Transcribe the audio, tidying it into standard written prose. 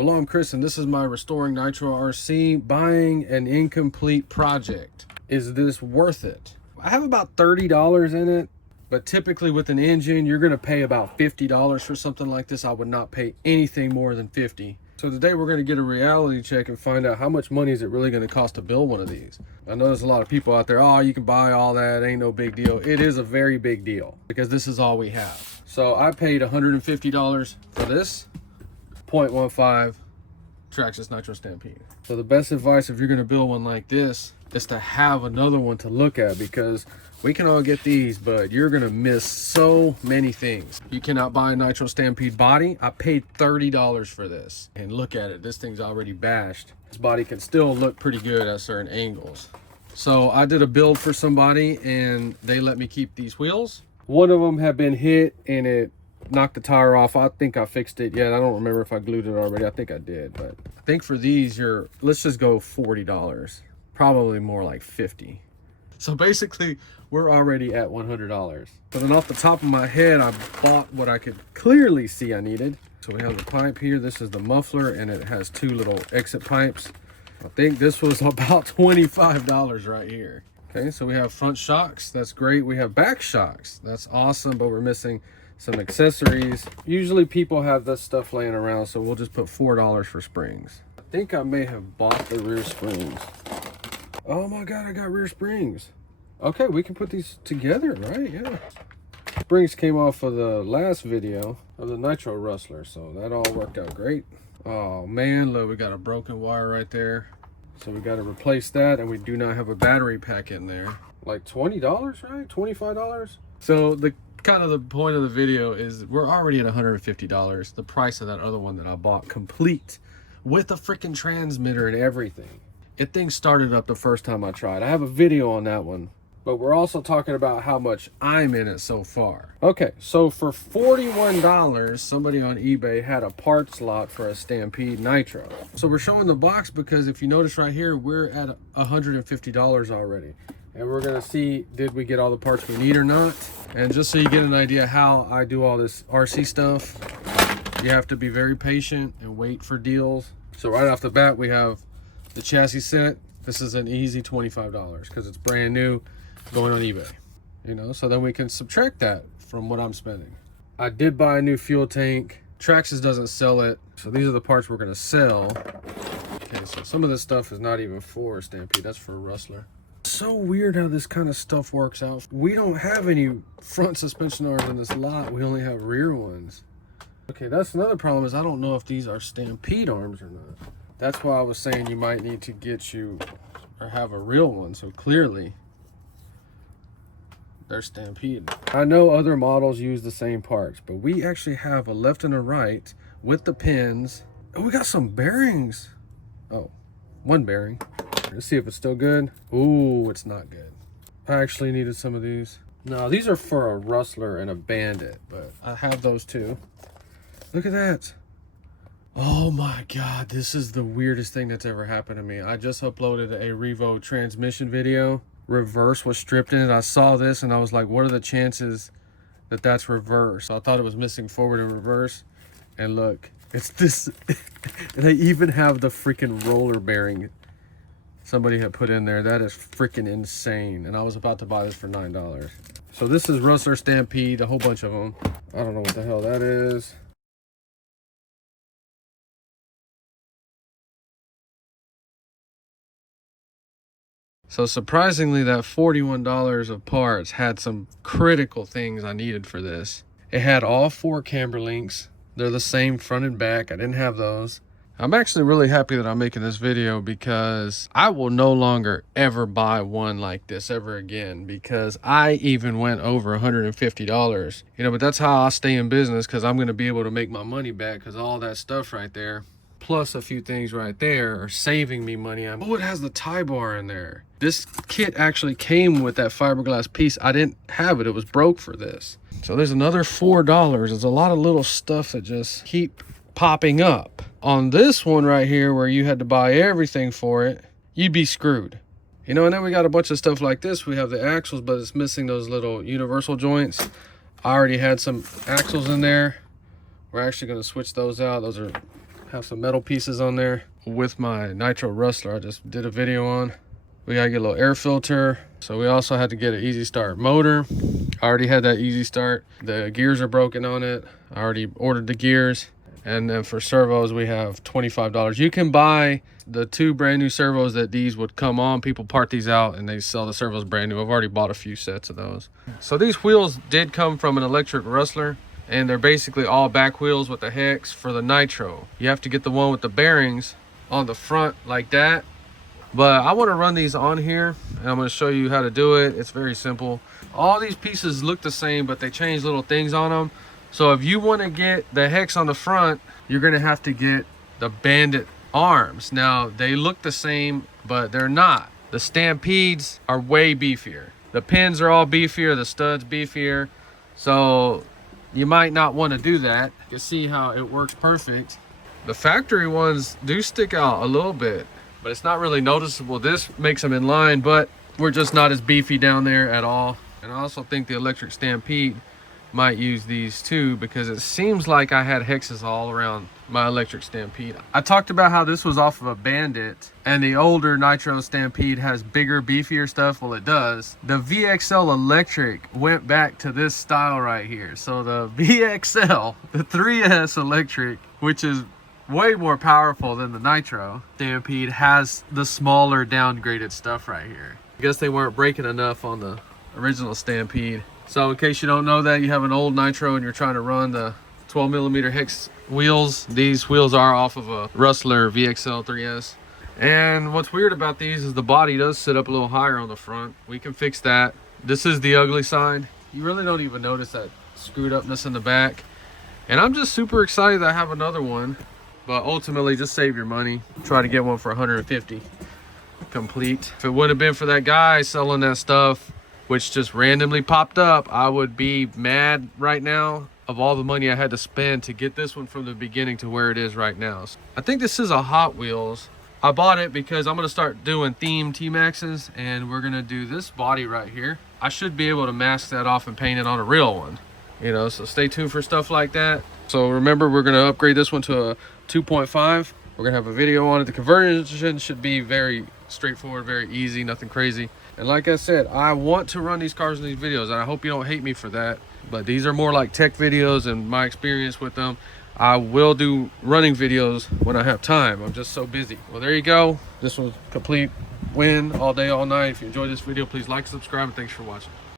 Hello, I'm Chris, and this is my Restoring Nitro RC buying an incomplete project. Is this worth it? I have about $30 in it, but typically with an engine, you're gonna pay about $50 for something like this. I would not pay anything more than $50. So today we're gonna get a reality check and find out how much money is it really gonna cost to build one of these. I know there's a lot of people out there, oh, you can buy all that, ain't no big deal. It is a very big deal because this is all we have. So I paid $150 for this 0.15 traxxas Nitro Stampede. So the best advice if you're going to build one like this is to have another one to look at, because we can all get these, but you're going to miss so many things. You cannot buy a Nitro Stampede body. I paid $30 for this, and look at it, this thing's already bashed. This body can still look pretty good at certain angles. So I did a build for somebody and they let me keep these wheels. One of them had been hit and it knocked the tire off. I think I fixed it yet. I don't remember if I glued it already. I think I did, but I think for these, let's just go $40, probably more like 50. So basically we're already at $100. But then off the top of my head, I bought what I could clearly see I needed. So we have the pipe here. This is the muffler and it has two little exit pipes. I think this was about $25 right here. Okay, so we have front shocks. That's great. We have back shocks. That's awesome, but we're missing some accessories. Usually people have this stuff laying around, so we'll just put $4 for springs. I think I may have bought the rear springs. Oh my God, I got rear springs. Okay, we can put these together, right? Yeah. Springs came off of the last video of the Nitro Rustler, so that all worked out great. Oh man, look, we got a broken wire right there. So we got to replace that, and we do not have a battery pack in there. Like $20, right? $25? So the kind of the point of the video is we're already at $150, the price of that other one that I bought complete with a freaking transmitter and everything. It thing started up the first time I tried. I have a video on that one, but we're also talking about how much I'm in it so far. Okay, so for $41, somebody on eBay had a parts lot for a Stampede Nitro. So we're showing the box because if you notice right here, we're at $150 already. And we're gonna see, did we get all the parts we need or not? And just so you get an idea how I do all this RC stuff, you have to be very patient and wait for deals. So right off the bat, we have the chassis set. This is an easy $25 because it's brand new going on eBay. You know, so then we can subtract that from what I'm spending. I did buy a new fuel tank. Traxxas doesn't sell it. So these are the parts we're gonna sell. Okay, so some of this stuff is not even for a Stampede, that's for a Rustler. So weird how this kind of stuff works out. We don't have any front suspension arms in this lot. We only have rear ones. Okay, that's another problem, is I don't know if these are Stampede arms or not. That's why I was saying you might need to get you or have a real one. So clearly they're Stampede. I know other models use the same parts, but we actually have a left and a right with the pins. Oh, we got some bearings. Oh, one bearing. Let's see if it's still good. Ooh, it's not good. I actually needed some of these. No, these are for a Rustler and a Bandit, but I have those too. Look at that. Oh my God, this is the weirdest thing that's ever happened to me. I just uploaded a Revo transmission video. Reverse was stripped in it. I saw this and I was like, what are the chances that that's reverse? So I thought it was missing forward and reverse. And look, it's this. They even have the freaking roller bearing somebody had put in there. That is freaking insane. And I was about to buy this for $9. So this is Rustler Stampede, a whole bunch of them. I don't know what the hell that is. So surprisingly, that $41 of parts had some critical things I needed for this. It had all 4 camber links. They're the same front and back. I didn't have those. I'm actually really happy that I'm making this video because I will no longer ever buy one like this ever again, because I even went over $150. You know, but that's how I stay in business, because I'm going to be able to make my money back, because all that stuff right there, plus a few things right there, are saving me money. Oh, it has the tie bar in there. This kit actually came with that fiberglass piece. I didn't have it. It was broke for this. So there's another $4. There's a lot of little stuff that just keep popping up. On this one right here, where you had to buy everything for it, you'd be screwed. You know, and then we got a bunch of stuff like this. We have the axles, but it's missing those little universal joints. I already had some axles in there. We're actually going to switch those out. Those are Have some metal pieces on there with my nitro rustler I just did a video on. We gotta get a little air filter. So we also had to get an easy start motor. I already had that easy start. The gears are broken on it. I already ordered the gears. And then for servos, we have $25. You can buy the 2 brand new servos that these would come on. People part these out and they sell the servos brand new. I've already bought a few sets of those. So these wheels did come from an electric rustler, and they're basically all back wheels with the hex for the nitro. You have to get the one with the bearings on the front like that. But I want to run these on here, and I'm going to show you how to do it. It's very simple. All these pieces look the same, but they change little things on them. So if you want to get the hex on the front, you're going to have to get the Bandit arms. Now, they look the same, but they're not. The Stampedes are way beefier. The pins are all beefier, the studs beefier. So you might not want to do that. You can see how it works perfect. The factory ones do stick out a little bit, but it's not really noticeable. This makes them in line, but we're just not as beefy down there at all. And I also think the electric Stampede might use these too, because it seems like I had hexes all around my electric Stampede. I talked about how this was off of a Bandit, and the older Nitro Stampede has bigger, beefier stuff. Well, it does. The VXL electric went back to this style right here. So the VXL, the 3S electric, which is way more powerful than the Nitro Stampede, has the smaller downgraded stuff right here. I guess they weren't breaking enough on the original Stampede. So in case you don't know that, you have an old Nitro and you're trying to run the 12mm hex wheels. These wheels are off of a Rustler VXL 3S. And what's weird about these is the body does sit up a little higher on the front. We can fix that. This is the ugly side. You really don't even notice that screwed upness in the back. And I'm just super excited I have another one. But ultimately, just save your money. Try to get one for 150 complete. If it wouldn't have been for that guy selling that stuff, which just randomly popped up, I would be mad right now of all the money I had to spend to get this one from the beginning to where it is right now. So I think this is a Hot Wheels. I bought it because I'm going to start doing theme T-Maxes, and we're going to do this body right here. I should be able to mask that off and paint it on a real one, you know, so stay tuned for stuff like that. So remember, we're going to upgrade this one to a 2.5. We're going to have a video on it. The conversion should be very straightforward, very easy, nothing crazy. And like I said, I want to run these cars in these videos, and I hope you don't hate me for that. But these are more like tech videos and my experience with them. I will do running videos when I have time. I'm just so busy. Well, there you go. This was complete win all day, all night. If you enjoyed this video, please like, subscribe, and thanks for watching.